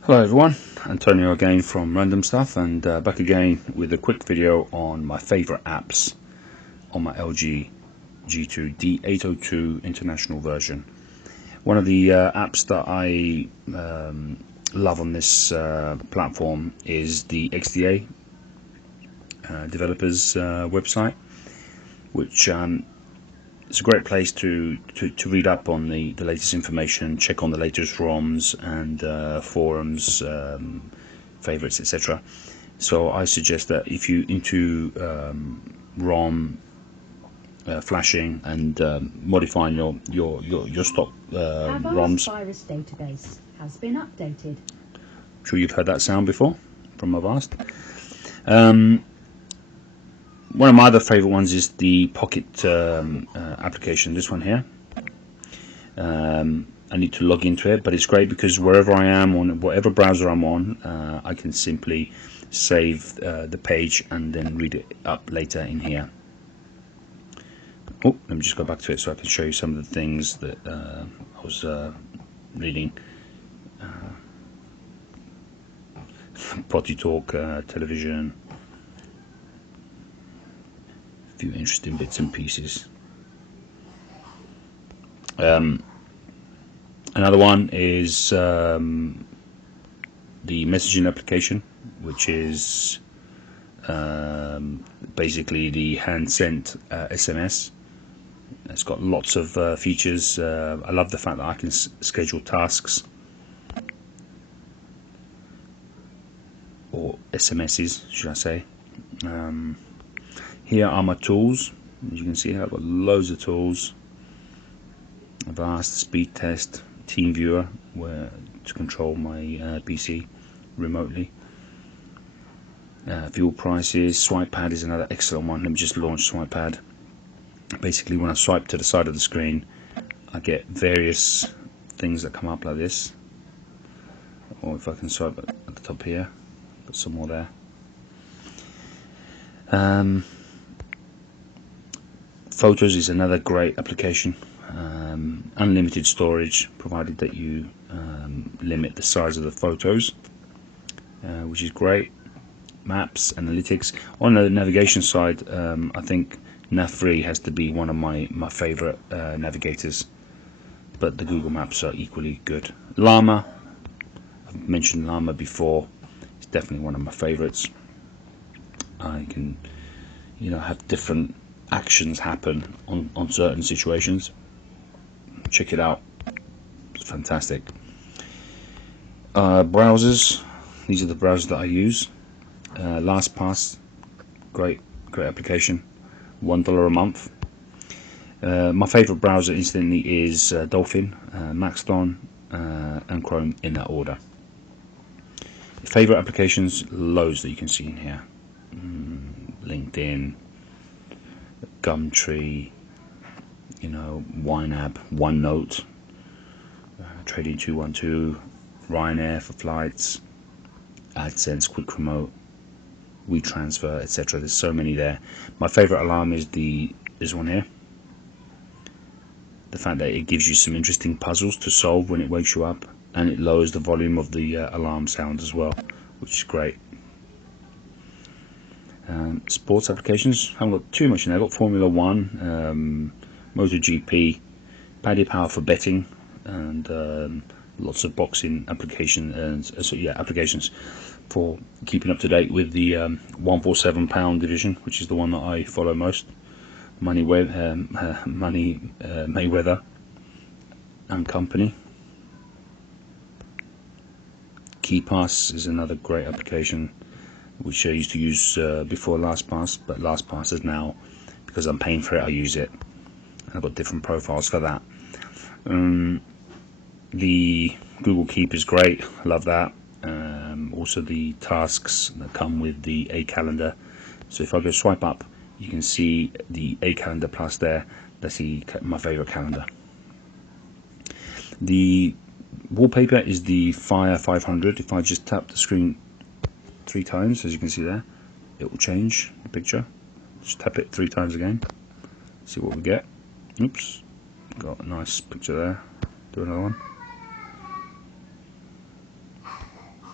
Hello everyone, Antonio again from Random Stuff, and back again with a quick video on my favorite apps on my LG G3 D802 international version. One of the apps that I love on this platform is the XDA developers website, which it's a great place to read up on the latest information, check on the latest ROMs and forums, favorites, etc. So I suggest that if you're into ROM flashing and modifying your stock ROMs, virus database has been updated. I'm sure you've heard that sound before from Avast. One of my other favorite ones is the Pocket application, this one here. I need to log into it, but it's great because wherever I am, on whatever browser I'm on, I can simply save the page and then read it up later in here. Oh, let me just go back to it so I can show you some of the things that I was reading. Potty Talk, television, a few interesting bits and pieces. Another one is the messaging application, which is basically the hand-sent SMS. It's got lots of features. I love the fact that I can schedule tasks or SMSs, should I say. Here are my tools. As you can see, I've got loads of tools. Avast, speed test, team viewer, where to control my PC remotely. Fuel prices, swipe pad is another excellent one. Let me just launch swipe pad. Basically, when I swipe to the side of the screen, I get various things that come up like this. Or if I can swipe at the top here, got some more there. Photos is another great application. Unlimited storage, provided that you limit the size of the photos, which is great. Maps, analytics. On the navigation side, I think Nav3 has to be one of my favorite navigators, but the Google Maps are equally good. Llama, I've mentioned Llama before, it's definitely one of my favorites. I can have different actions happen on certain situations. Check it out, it's fantastic. Browsers, these are the browsers that I use. LastPass, great application, $1 a month. My favorite browser incidentally is Dolphin, Mastodon, and Chrome, in that order. Favorite applications, loads that you can see in here. LinkedIn, Gumtree, YNAB, OneNote, Trading 212, Ryanair for flights, AdSense, Quick Remote, WeTransfer, etc. There's so many there. My favorite alarm is this one here. The fact that it gives you some interesting puzzles to solve when it wakes you up, and it lowers the volume of the alarm sound as well, which is great. Sports applications, haven't got too much in there. I've got Formula 1, MotoGP, Paddy Power for betting, and lots of boxing applications for keeping up to date with the 147 pound division, which is the one that I follow most. Money Mayweather and company. KeyPass is another great application, which I used to use before LastPass, but LastPass is now, because I'm paying for it, I use it. I've got different profiles for that. The Google Keep is great, I love that. Also the tasks that come with the A calendar. So if I go swipe up, you can see the A calendar plus there. That's my favorite calendar. The wallpaper is the Fire 500. If I just tap the screen 3 times, as you can see there, it will change the picture. Just tap it 3 times again, see what we get. Oops, got a nice picture there. Do another one.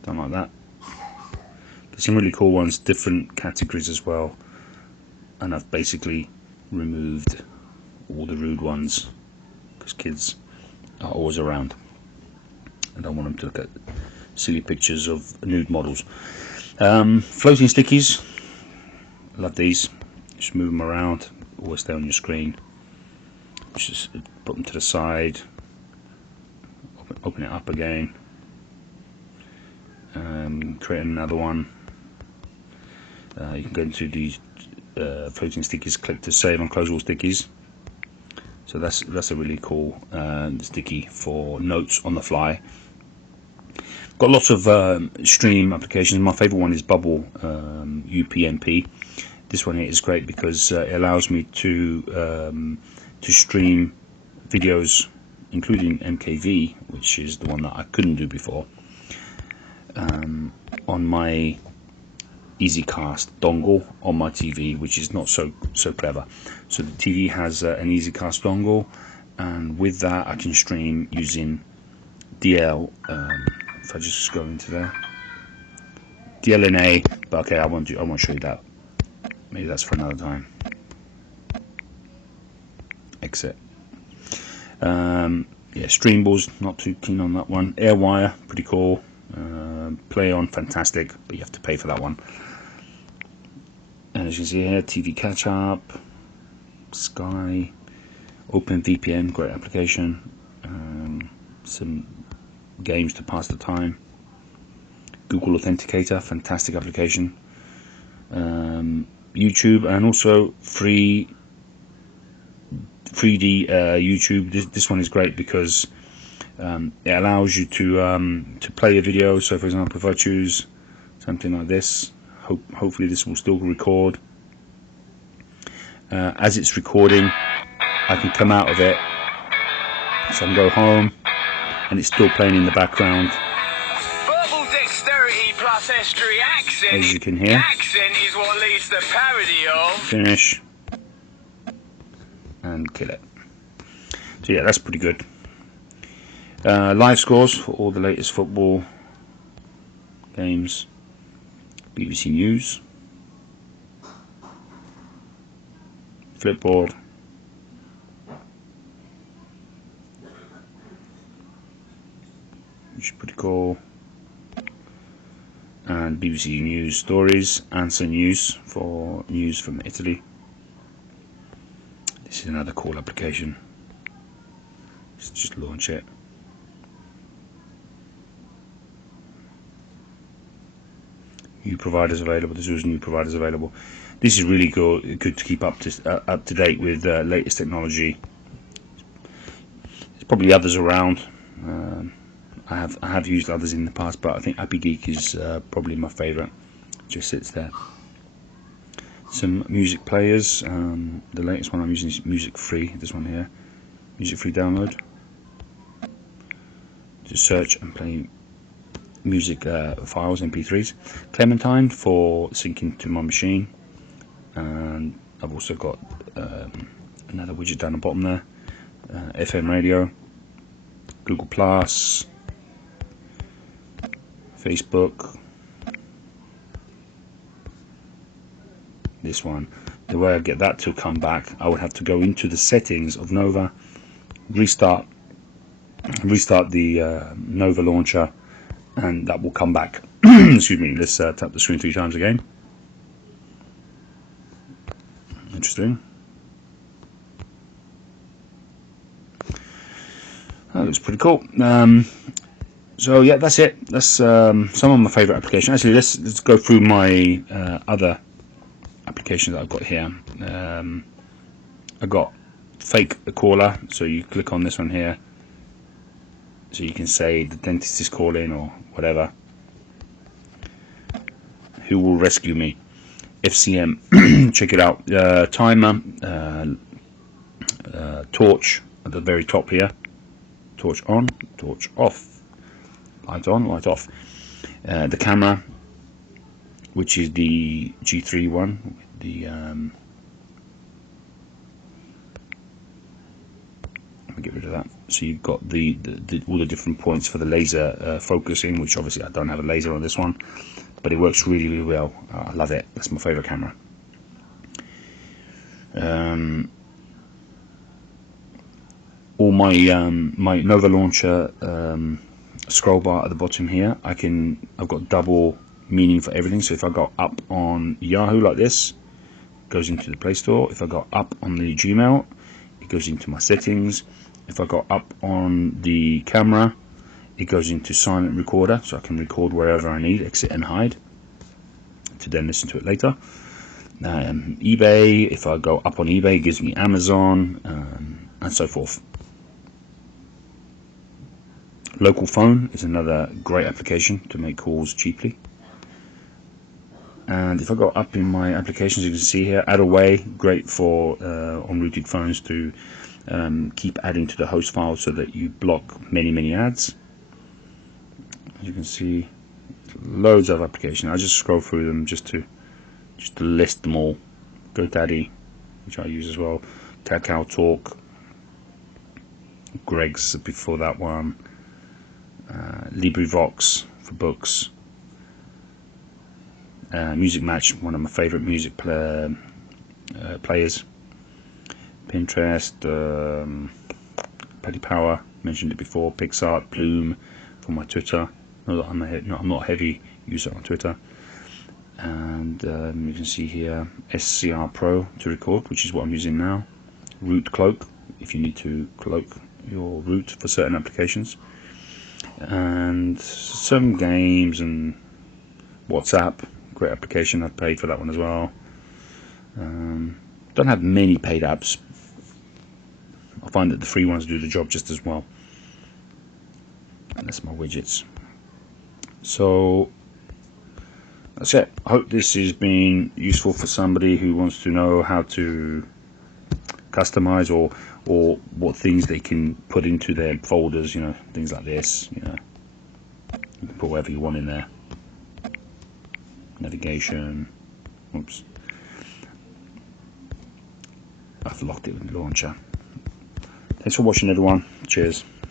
Don't like that. There's some really cool ones, different categories as well, and I've basically removed all the rude ones because kids are always around. I don't want them to look at silly pictures of nude models. Floating stickies, love these. Just move them around, always stay on your screen. Just put them to the side, open it up again, create another one. You can go into these floating stickies, click to save and close all stickies. So that's a really cool sticky for notes on the fly. Got lots of stream applications. My favorite one is Bubble UPnP. This one here is great because it allows me to stream videos, including MKV, which is the one that I couldn't do before, on my EasyCast dongle on my TV, which is not so clever. So the TV has an EasyCast dongle, and with that I can stream using DL. If I just go into there, DLNA, but okay, I won't show you that. Maybe that's for another time. Exit. Yeah, Streamballs, not too keen on that one. Airwire, pretty cool. Play On, fantastic, but you have to pay for that one. And as you can see here, TV Catch Up, Sky, OpenVPN, great application. Some games to pass the time. Google Authenticator, fantastic application. YouTube, and also 3D YouTube. This one is great because it allows you to play a video. So for example, if I choose something like this, hopefully this will still record. As it's recording, I can come out of it, so I can go home and it's still playing in the background. Verbal dexterity plus estuary accent. As you can hear. Accent is what leads to parody of. Finish and kill it. So yeah, that's pretty good. Live scores for all the latest football games. BBC News, Flipboard, which is pretty cool, and BBC News Stories, Answer News for news from Italy. This is another cool application. Let's just launch it. New providers available. There's always new providers available. This is really good to keep up to date with latest technology. There's probably others around. I have used others in the past, but I think AppyGeek is probably my favourite. Just sits there. Some music players. The latest one I'm using is Music Free. This one here, Music Free download. Just search and play music files, MP3s. Clementine for syncing to my machine, and I've also got another widget down the bottom there. FM radio, Google Plus, Facebook. This one, the way I get that to come back, I would have to go into the settings of Nova, restart the Nova launcher, and that will come back. Excuse me, let's tap the screen 3 times again. Interesting. That looks pretty cool. So yeah, that's it. That's some of my favorite applications. Actually, let's go through my other applications that I've got here. I've got fake caller, so you click on this one here, so you can say the dentist is calling or whatever. Who will rescue me? FCM. Check it out. Timer, torch at the very top here. Torch on, torch off. Light on, light off. The camera, which is the G3 one. The let me get rid of that. So you've got all the different points for the laser focusing, which obviously I don't have a laser on this one, but it works really, really well. I love it. That's my favorite camera. All my my Nova Launcher scroll bar at the bottom here, I've got double meaning for everything. So if I go up on Yahoo like this, it goes into the Play Store. If I go up on the Gmail, it goes into my settings. If I go up on the camera, it goes into silent recorder, so I can record wherever I need, exit and hide, to then listen to it later. eBay, if I go up on eBay, it gives me Amazon, and so forth. Local phone is another great application to make calls cheaply. And if I go up in my applications, you can see here, add away, great for unrooted phones to keep adding to the host file so that you block many ads. As you can see, loads of applications. I just scroll through them just to list them all. GoDaddy, which I use as well, Kakao Talk, Greg's before that one, LibriVox for books, Music Match, one of my favorite music players, Pinterest, Paddy Power, mentioned it before, PixArt, Bloom for my Twitter. I'm not a heavy user on Twitter. And you can see here SCR Pro to record, which is what I'm using now. Root Cloak, if you need to cloak your root for certain applications. And some games and WhatsApp, great application. I've paid for that one as well. Don't have many paid apps. I find that the free ones do the job just as well. And that's my widgets. So that's it. I hope this has been useful for somebody who wants to know how to customize or what things they can put into their folders, things like this, you can put whatever you want in there. Navigation, oops, I've locked it with the launcher. Thanks for watching, everyone. Cheers.